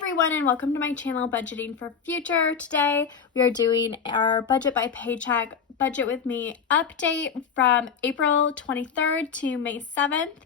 everyone, and welcome to my channel, Budgeting for Future. Today we are doing our budget by paycheck budget with me update from April 23rd to May 7th.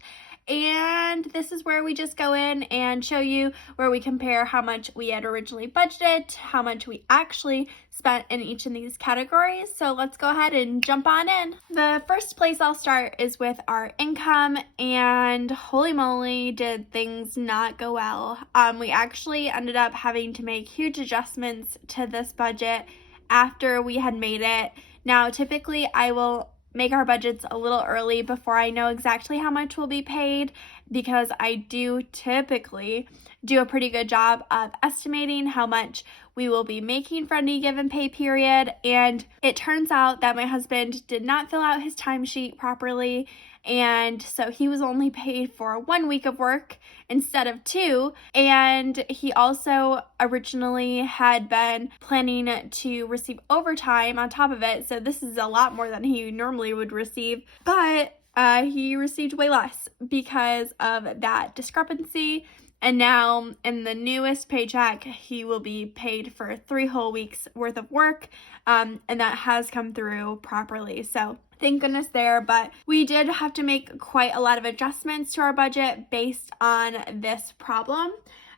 And this is where we just go in and show you where we compare how much we had originally budgeted to how much we actually spent in each of these categories. So let's go ahead and jump on in. The first place I'll start is with our income, and holy moly, did things not go well. We actually ended up having to make huge adjustments to this budget after we had made it. Now, typically I will make our budgets a little early before I know exactly how much will be paid, because I do typically do a pretty good job of estimating how much we will be making for any given pay period. And it turns out that my husband did not fill out his timesheet properly, and so he was only paid for 1 week of work instead of 2. And he also originally had been planning to receive overtime on top of it, so this is a lot more than he normally would receive, but he received way less because of that discrepancy. And now in the newest paycheck, he will be paid for 3 whole weeks worth of work, and that has come through properly. So thank goodness there, but we did have to make quite a lot of adjustments to our budget based on this problem.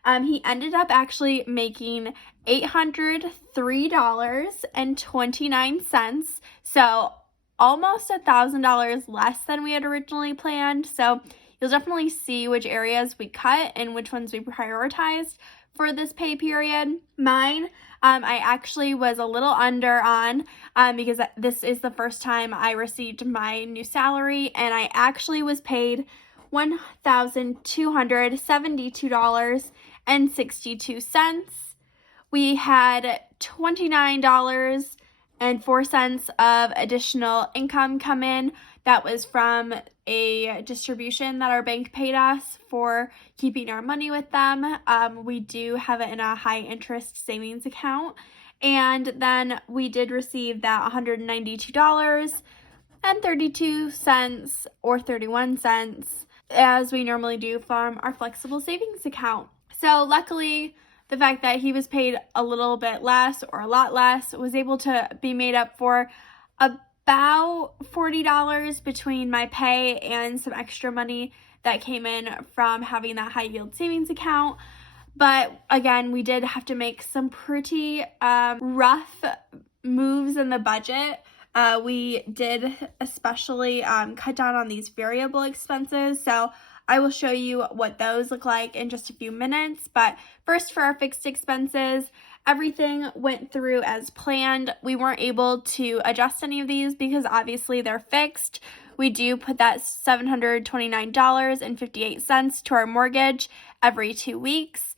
He ended up actually making $803.29, so almost $1,000 less than we had originally planned. So you'll definitely see which areas we cut and which ones we prioritized for this pay period. Mine, I actually was a little under on because this is the first time I received my new salary, and I actually was paid $1,272.62. We had $29.04 of additional income come in. That was from a distribution that our bank paid us for keeping our money with them. We do have it in a high interest savings account. And then we did receive that $192.32 or 31 cents as we normally do from our flexible savings account. So luckily, the fact that he was paid a little bit less or a lot less was able to be made up for about $40 between my pay and some extra money that came in from having that high yield savings account. But again, we did have to make some pretty rough moves in the budget. We did especially cut down on these variable expenses. So I will show you what those look like in just a few minutes. But first, for our fixed expenses, everything went through as planned. We weren't able to adjust any of these because obviously they're fixed. We do put that $729.58 to our mortgage every 2 weeks.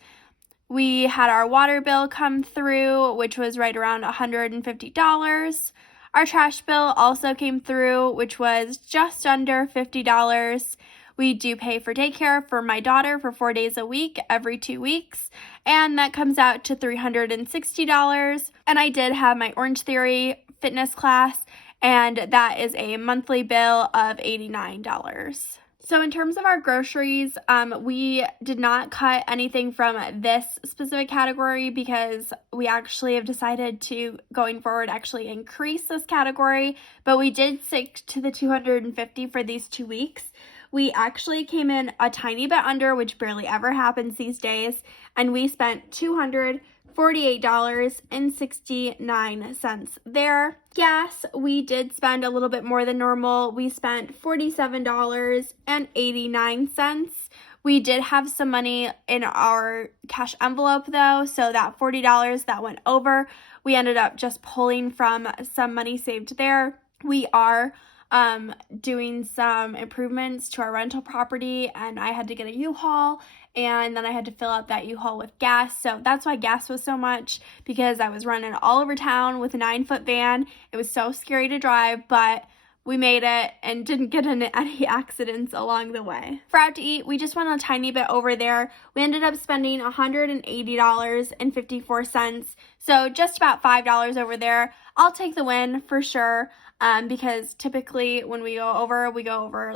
We had our water bill come through, which was right around $150. Our trash bill also came through, which was just under $50. We do pay for daycare for my daughter for 4 days a week, every 2 weeks, and that comes out to $360. And I did have my Orange Theory fitness class, and that is a monthly bill of $89. So in terms of our groceries, we did not cut anything from this specific category because we actually have decided to, going forward, actually increase this category, but we did stick to the $250 for these 2 weeks. We actually came in a tiny bit under, which barely ever happens these days, and we spent $248.69 there. Gas, we did spend a little bit more than normal. We spent $47.89. We did have some money in our cash envelope though, so that $40 that went over, we ended up just pulling from some money saved there. We are doing some improvements to our rental property, and I had to get a U-Haul, and then I had to fill out that U-Haul with gas. So that's why gas was so much, because I was running all over town with a 9-foot van. It was so scary to drive, but we made it and didn't get in any accidents along the way. For out to eat, we just went a tiny bit over there. We ended up spending $180.54, so just about $5 over there. I'll take the win for sure. because typically when we go over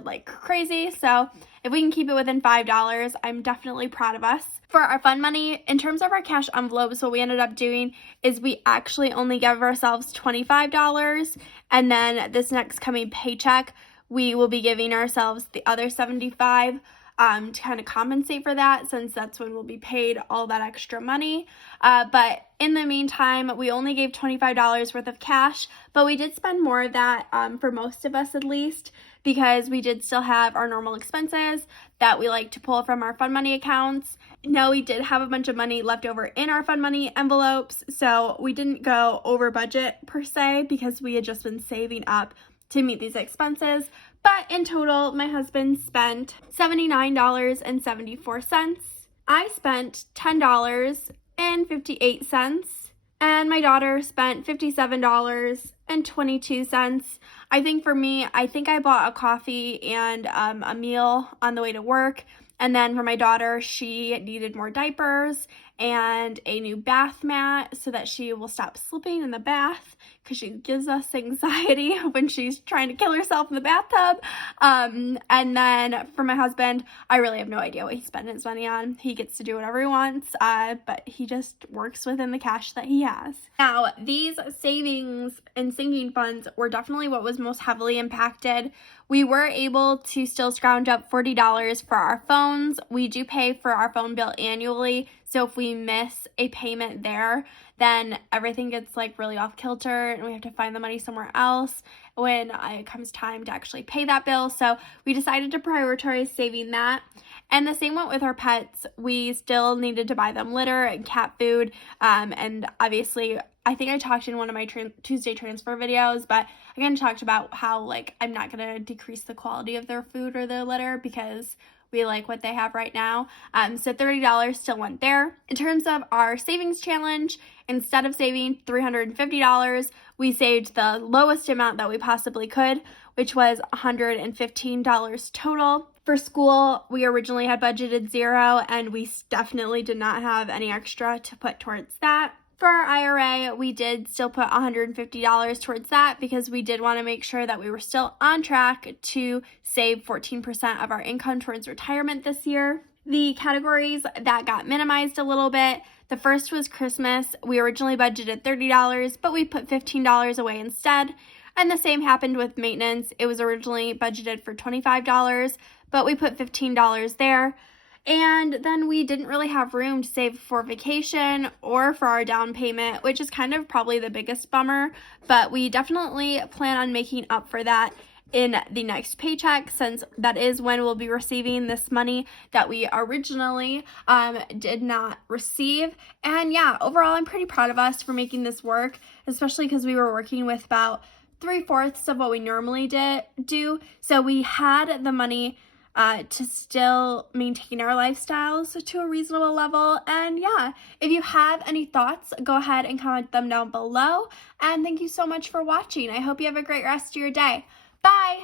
like crazy. So if we can keep it within $5, I'm definitely proud of us. For our fun money, in terms of our cash envelopes, what we ended up doing is we actually only gave ourselves $25, and then this next coming paycheck, we will be giving ourselves the other $75 to kind of compensate for that, since that's when we'll be paid all that extra money. But in the meantime, we only gave $25 worth of cash, but we did spend more of that, for most of us at least, because we did still have our normal expenses that we like to pull from our fun money accounts. No, we did have a bunch of money left over in our fun money envelopes, so we didn't go over budget per se because we had just been saving up to meet these expenses. But in total, my husband spent $79.74. I spent $10.58, and my daughter spent $57.22. I think for me, I bought a coffee and a meal on the way to work. And then for my daughter, she needed more diapers and a new bath mat so that she will stop slipping in the bath, because she gives us anxiety when she's trying to kill herself in the bathtub. And then for my husband, I really have no idea what he's spending his money on. He gets to do whatever he wants, but he just works within the cash that he has. Now, these savings and sinking funds were definitely what was most heavily impacted. We were able to still scrounge up $40 for our phones. We do pay for our phone bill annually, so if we miss a payment there, then everything gets like really off kilter and we have to find the money somewhere else when it comes time to actually pay that bill. So we decided to prioritize saving that. And the same went with our pets. We still needed to buy them litter and cat food. And obviously, I think I talked in one of my Tuesday transfer videos, but I kind of talked about how like I'm not going to decrease the quality of their food or their litter because we like what they have right now. So $30 still went there. In terms of our savings challenge, instead of saving $350, we saved the lowest amount that we possibly could, which was $115 total. For school, we originally had budgeted $0, and we definitely did not have any extra to put towards that. For our IRA, we did still put $150 towards that because we did want to make sure that we were still on track to save 14% of our income towards retirement this year. The categories that got minimized a little bit, the first was Christmas. We originally budgeted $30, but we put $15 away instead. And the same happened with maintenance. It was originally budgeted for $25, but we put $15 there. And then we didn't really have room to save for vacation or for our down payment, which is kind of probably the biggest bummer, but we definitely plan on making up for that in the next paycheck, since that is when we'll be receiving this money that we originally did not receive. And yeah, overall, I'm pretty proud of us for making this work, especially because we were working with about 3/4 of what we normally do. So we had the money to still maintain our lifestyles to a reasonable level. And yeah, if you have any thoughts, go ahead and comment them down below. And thank you so much for watching. I hope you have a great rest of your day. Bye!